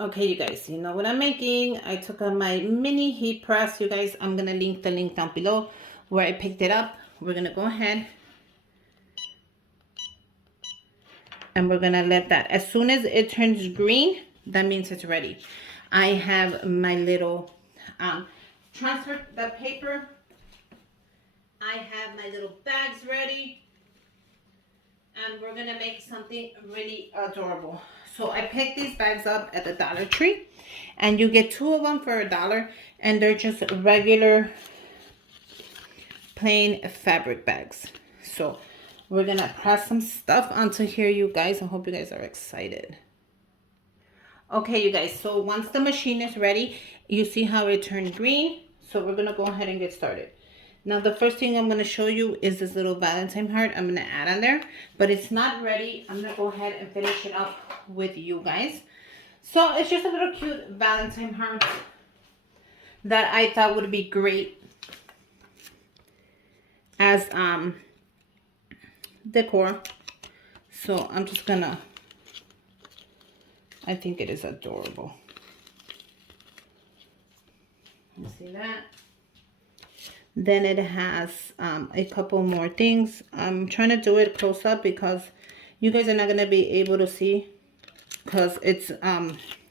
Okay, you guys, you know what I'm making. I took on my mini heat press. You guys, I'm going to link the link down below where I picked it up. We're going to go ahead and we're going to let that. As soon as it turns green, that means it's ready. I have my little transfer the paper. I have my little bags ready. And we're going to make something really adorable. So I picked these bags up at the Dollar Tree. And you get 2 of them for $1. And they're just regular plain fabric bags. So we're going to press some stuff onto here, you guys. I hope you guys are excited. Okay, you guys. So once the machine is ready, you see how it turned green. So we're going to go ahead and get started. Now, the first thing I'm going to show you is this little Valentine heart I'm going to add on there. But it's not ready. I'm going to go ahead and finish it up with you guys. So, it's just a little cute Valentine heart that I thought would be great as decor. So, I'm just going to, I think it is adorable. You see that? Then it has a couple more things. I'm trying to do it close up because you guys are not going to be able to see because it's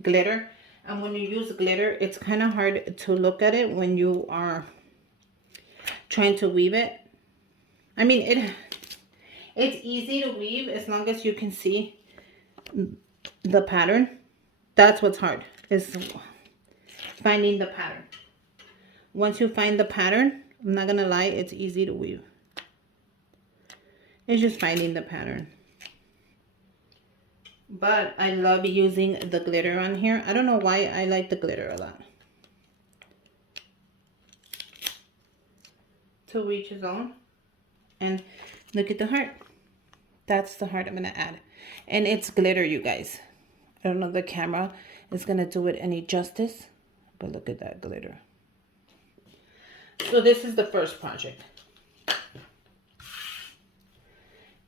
glitter. And when you use glitter, it's kind of hard to look at it when you are trying to weave it. I mean, it's easy to weave as long as you can see the pattern. That's what's hard, is finding the pattern. Once you find the pattern, I'm not gonna lie, it's easy to weave. It's just finding the pattern. But I love using the glitter on here. I don't know why I like the glitter a lot. To each his own. And look at the heart. That's the heart I'm gonna add. And it's glitter, you guys. I don't know if the camera is gonna do it any justice, but look at that glitter. So this is the first project.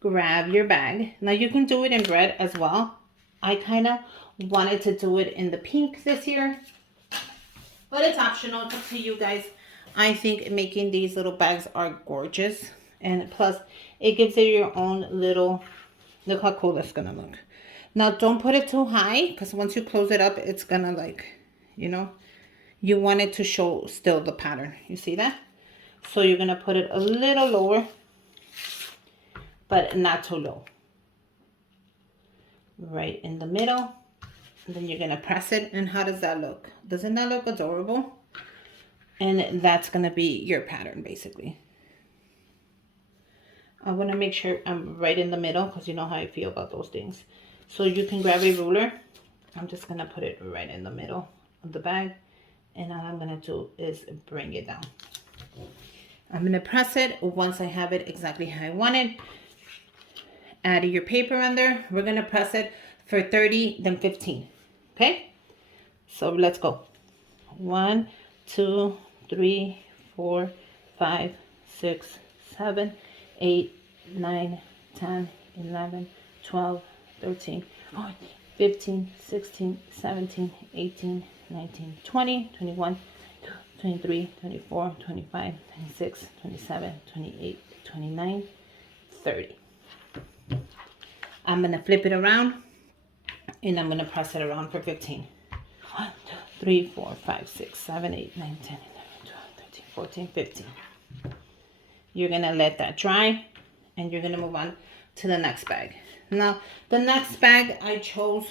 Grab your bag. Now you can do it in red as well. I kind of wanted to do it in the pink this year, but it's optional. It's up to you guys. I think making these little bags are gorgeous, and plus it gives you your own little, look how cool that's gonna look. Now don't put it too high because once you close it up, it's gonna, like, you know, you want it to show still the pattern. You see that? So you're gonna put it a little lower, but not too low. Right in the middle. And then you're gonna press it. And how does that look? Doesn't that look adorable? And that's gonna be your pattern, basically. I wanna make sure I'm right in the middle because you know how I feel about those things. So you can grab a ruler. I'm just gonna put it right in the middle of the bag. And all I'm going to do is bring it down. I'm going to press it once I have it exactly how I want it. Add your paper under. We're going to press it for 30, then 15. Okay? So let's go. 1, 2, 3, 4, 5, 6, 7, 8, 9, 10, 11, 12, 13, 14, 15, 16, 17, 18, 19, 20, 21, 23, 24, 25, 26, 27, 28, 29, 30. I'm going to flip it around and I'm going to press it around for 15. 1, 2, 3, 4, 5, 6, 7, 8, 9, 10, 11, 12, 13, 14, 15. You're going to let that dry and you're going to move on to the next bag. Now, the next bag I chose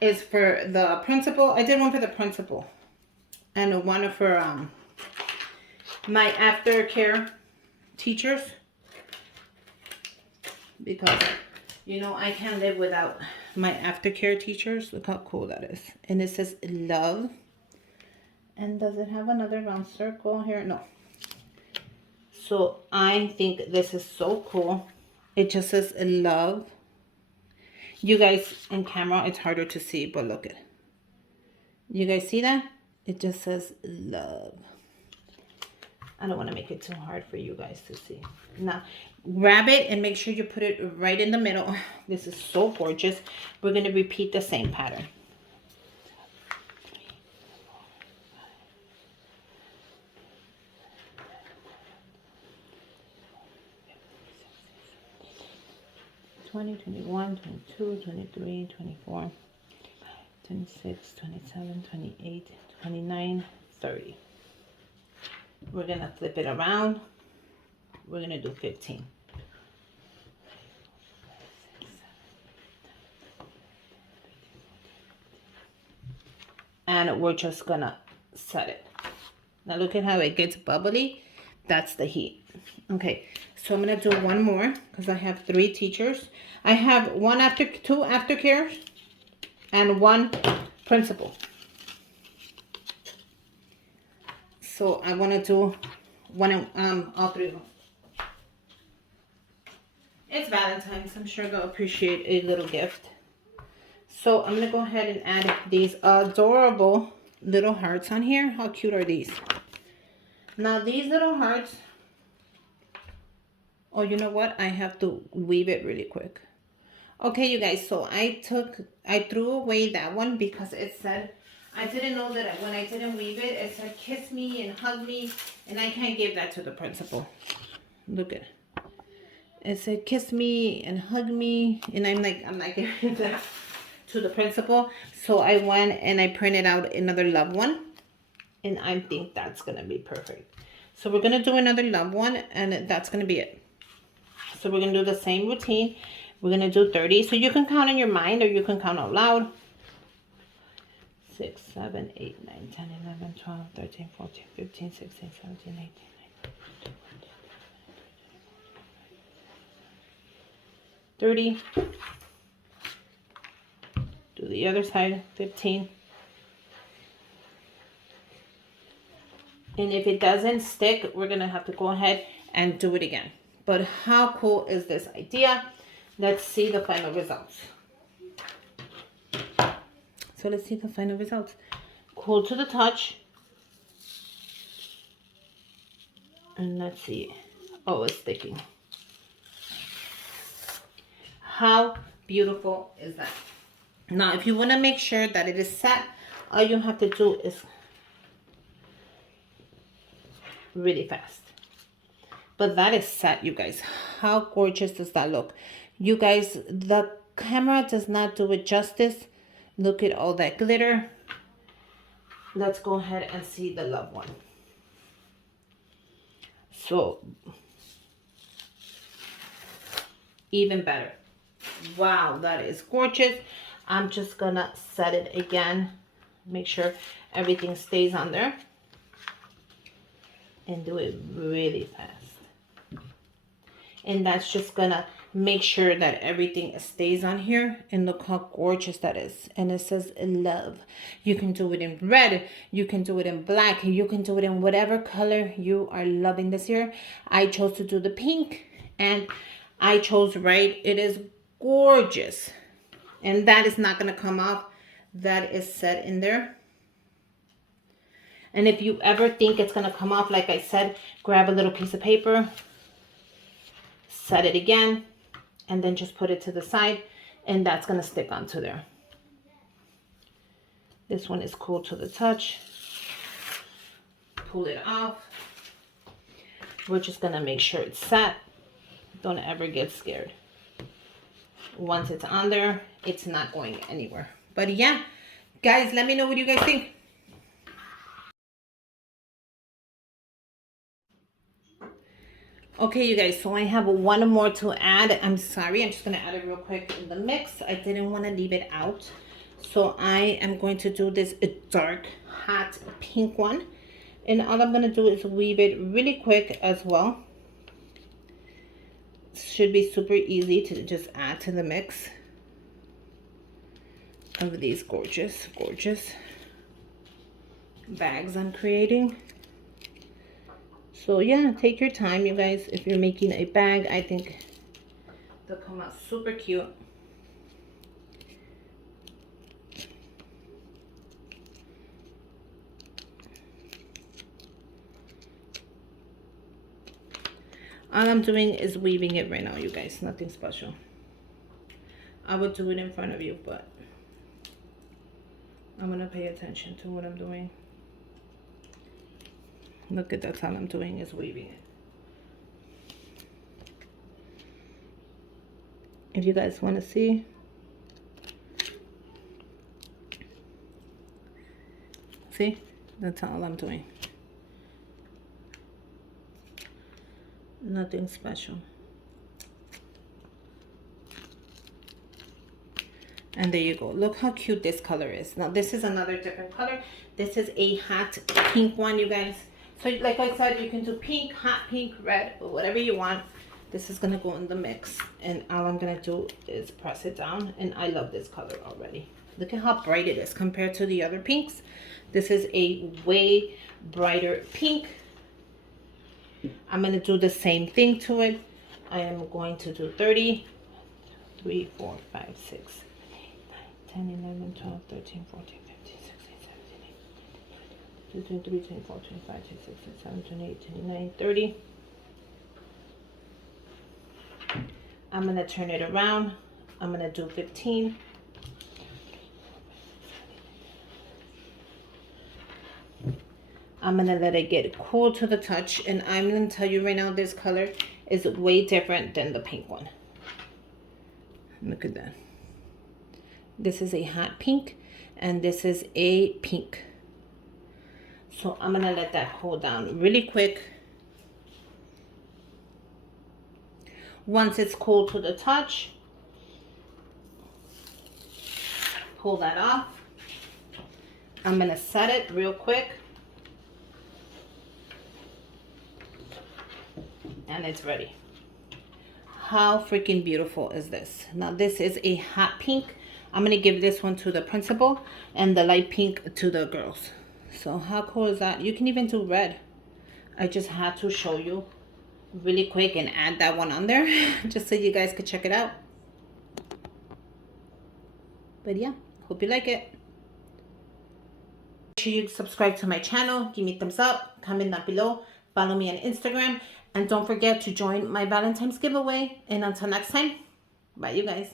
is for the principal. I did one for the principal and one for my aftercare teachers, because you know I can't live without my aftercare teachers. Look how cool that is. And it says love. And does it have another round circle here? No. So I think this is so cool. It just says love. You guys, in camera, it's harder to see, but look at. You guys see that? It just says love. I don't want to make it too hard for you guys to see. Now, grab it and make sure you put it right in the middle. This is so gorgeous. We're going to repeat the same pattern. 20, 21, 22, 23, 24, 26, 27, 28, 29, 30. We're gonna flip it around. We're gonna do 15. And we're just gonna set it. Now look at how it gets bubbly. That's the heat. Okay, so I'm gonna do one more because I have 3 teachers. I have 2 aftercares and 1 principal. So I want to do all 3 of them. It's Valentine's. I'm sure they'll appreciate a little gift. So I'm gonna go ahead and add these adorable little hearts on here. How cute are these? Now these little hearts, oh, you know what? I have to weave it really quick. Okay, you guys, so I threw away that one because it said, I didn't know that when I didn't weave it, it said kiss me and hug me, and I can't give that to the principal. Look at it. It said kiss me and hug me, and I'm not giving that to the principal. So I went and I printed out another love one, and I think that's gonna be perfect. So we're gonna do another love one, and that's gonna be it. So we're gonna do the same routine. We're gonna do 30. So you can count in your mind or you can count out loud. 6, 7, 8, 9, 10, 11, 12, 13, 14, 15, 16, 17, 18, 19, 30. Do the other side, 15. And if it doesn't stick, we're gonna have to go ahead and do it again. But how cool is this idea? Let's see the final results. So let's see the final results. Cool to the touch. And let's see. Oh, it's sticking. How beautiful is that? Now, if you want to make sure that it is set, all you have to do is really fast. But that is set, you guys. How gorgeous does that look? You guys, the camera does not do it justice. Look at all that glitter. Let's go ahead and see the love one. So, even better. Wow, that is gorgeous. I'm just gonna set it again. Make sure everything stays on there. And do it really fast. And that's just gonna make sure that everything stays on here. And look how gorgeous that is. And it says love. You can do it in red, you can do it in black, you can do it in whatever color you are loving this year. I chose to do the pink, and I chose right. It is gorgeous, and that is not going to come off. That is set in there. And if you ever think it's going to come off, like I said, grab a little piece of paper, set it again, and then just put it to the side, and that's going to stick onto there. This one is cool to the touch. Pull it off. We're just going to make sure it's set. Don't ever get scared. Once it's on there, it's not going anywhere. But yeah, guys, let me know what you guys think. Okay, you guys, so I have one more to add. I'm sorry, I'm just going to add it real quick in the mix. I didn't want to leave it out. So I am going to do this dark, hot pink one. And all I'm going to do is weave it really quick as well. Should be super easy to just add to the mix of these gorgeous, gorgeous bags I'm creating. So yeah, take your time, you guys. If you're making a bag, I think they'll come out super cute. All I'm doing is weaving it right now, you guys. Nothing special. I would do it in front of you, but I'm going to pay attention to what I'm doing. Look at that's all I'm doing is weaving it. if you guys want to see. See, that's all I'm doing. Nothing special. And there you go. Look how cute this color is. Now this is another different color. This is a hot pink one, you guys. So like I said, you can do pink, hot pink, red, or whatever you want. This is gonna go in the mix, and all I'm gonna do is press it down. And I love this color already. Look at how bright it is compared to the other pinks. This is a way brighter pink. I'm gonna do the same thing to it. I am going to do 30, 3, 4, 5, 6, 10, 11, 12, 13, 14, 15, 16, 17, 18, 19, 20, 21, 22, 23, 24, 25, 26, 27, 28, 29, 30. I'm going to turn it around. I'm going to do 15. I'm going to let it get cool to the touch. And I'm going to tell you right now, this color is way different than the pink one. Look at that. This is a hot pink, and this is a pink. So I'm going to let that cool down really quick. Once it's cool to the touch, pull that off. I'm going to set it real quick. And it's ready. How freaking beautiful is this? Now this is a hot pink. I'm going to give this one to the principal and the light pink to the girls. So how cool is that? You can even do red. I just had to show you really quick and add that one on there just so you guys could check it out. But yeah, hope you like it. Make sure you subscribe to my channel, give me a thumbs up, comment down below, follow me on Instagram, and don't forget to join my Valentine's giveaway. And until next time, bye you guys.